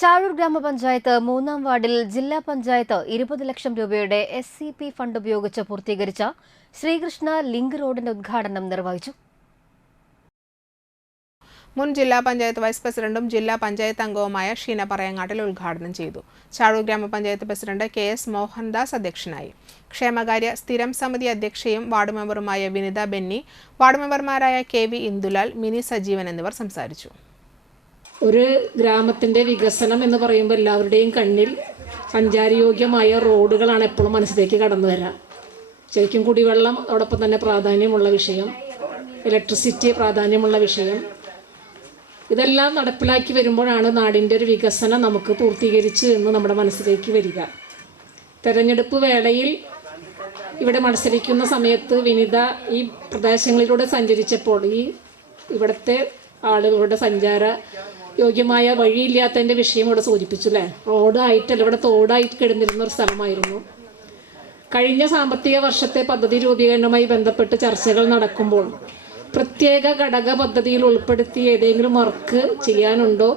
ചാഴൂർ ഗ്രാമപഞ്ചായത്ത് 3-ാം വാർഡിൽ ജില്ലാ പഞ്ചായത്ത് 20 ലക്ഷം രൂപയുടെ SCP ഫണ്ട് ഉപയോഗിച്ച് പൂർത്തീകരിച്ച ശ്രീകൃഷ്ണ ലിങ്ക് റോഡിന്റെ ഉദ്ഘാടനം നിർവഹിച്ചു. മുൻ ജില്ലാ പഞ്ചായത്ത് വൈസ് പ്രസിഡന്റും ജില്ലാ പഞ്ചായത്ത് അംഗവുമായ ഷീന പറയങ്ങാട്ടിൽ ഉദ്ഘാടനം ചെയ്തു. ചാഴൂർ ഗ്രാമപഞ്ചായത്ത് പ്രസിഡന്റ് KS മോഹൻദാസ് അധ്യക്ഷനായി. ക്ഷേമകാര്യ സ്ഥിരം സമിതി അധ്യക്ഷയും വാർഡ് മെമ്പറുമായ വിനിത ബെന്നി, വാർഡ് മെമ്പർമാരായ KV ഇന്ദുലാൽ, മിനി സജീവൻ എന്നിവർ സംസാരിച്ചു. ഒരു ഗ്രാമത്തിൻ്റെ വികസനം എന്ന് പറയുമ്പോൾ എല്ലാവരുടെയും കണ്ണിൽ സഞ്ചാരയോഗ്യമായ റോഡുകളാണ് എപ്പോഴും മനസ്സിലേക്ക് കടന്നു വരിക. ശരിക്കും കുടിവെള്ളം അതോടൊപ്പം തന്നെ പ്രാധാന്യമുള്ള വിഷയം, ഇലക്ട്രിസിറ്റി പ്രാധാന്യമുള്ള വിഷയം, ഇതെല്ലാം നടപ്പിലാക്കി വരുമ്പോഴാണ് നാടിൻ്റെ ഒരു വികസനം നമുക്ക് പൂർത്തീകരിച്ച് എന്ന് നമ്മുടെ മനസ്സിലേക്ക് വരിക. തെരഞ്ഞെടുപ്പ് വേളയിൽ ഇവിടെ മത്സരിക്കുന്ന സമയത്ത് വിനിത ഈ പ്രദേശങ്ങളിലൂടെ സഞ്ചരിച്ചപ്പോൾ ഇവിടുത്തെ ആളുകളുടെ സഞ്ചാര യോഗ്യമായ വഴിയില്ലാത്തതിൻ്റെ വിഷയം ഇവിടെ സൂചിപ്പിച്ചു അല്ലേ. റോഡായിട്ടല്ല, ഇവിടെ തോടായിട്ട് കിടന്നിരുന്ന ഒരു സ്ഥലമായിരുന്നു. കഴിഞ്ഞ സാമ്പത്തിക വർഷത്തെ പദ്ധതി രൂപീകരണവുമായി ബന്ധപ്പെട്ട് ചർച്ചകൾ നടക്കുമ്പോൾ പ്രത്യേക ഘടക പദ്ധതിയിൽ ഉൾപ്പെടുത്തി ഏതെങ്കിലും വർക്ക് ചെയ്യാനുണ്ടോ?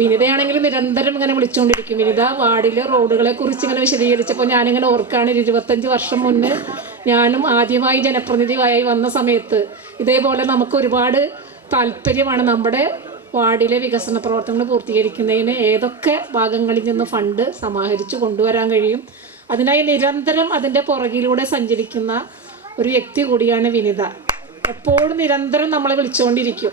വിനിതയാണെങ്കിൽ നിരന്തരം ഇങ്ങനെ വിളിച്ചുകൊണ്ടിരിക്കും. വിനിത വാർഡിലെ റോഡുകളെ കുറിച്ച് ഇങ്ങനെ വിശദീകരിച്ചപ്പോൾ ഞാനിങ്ങനെ ഓർക്കാണ്, 25 വർഷം മുന്നേ ഞാനും ആദ്യമായി ജനപ്രതിനിധിയായി വന്ന സമയത്ത് ഇതേപോലെ നമുക്ക് ഒരുപാട് താല്പര്യമാണ് നമ്മുടെ വാർഡിലെ വികസന പ്രവർത്തനങ്ങൾ പൂർത്തീകരിക്കുന്നതിന് ഏതൊക്കെ ഭാഗങ്ങളിൽ നിന്ന് ഫണ്ട് സമാഹരിച്ച് കൊണ്ടുവരാൻ കഴിയും. അതിനായി നിരന്തരം അതിൻ്റെ പുറകിലൂടെ സഞ്ചരിക്കുന്ന ഒരു വ്യക്തി കൂടിയാണ് വിനിത. എപ്പോഴും നിരന്തരം നമ്മളെ വിളിച്ചുകൊണ്ടിരിക്കും.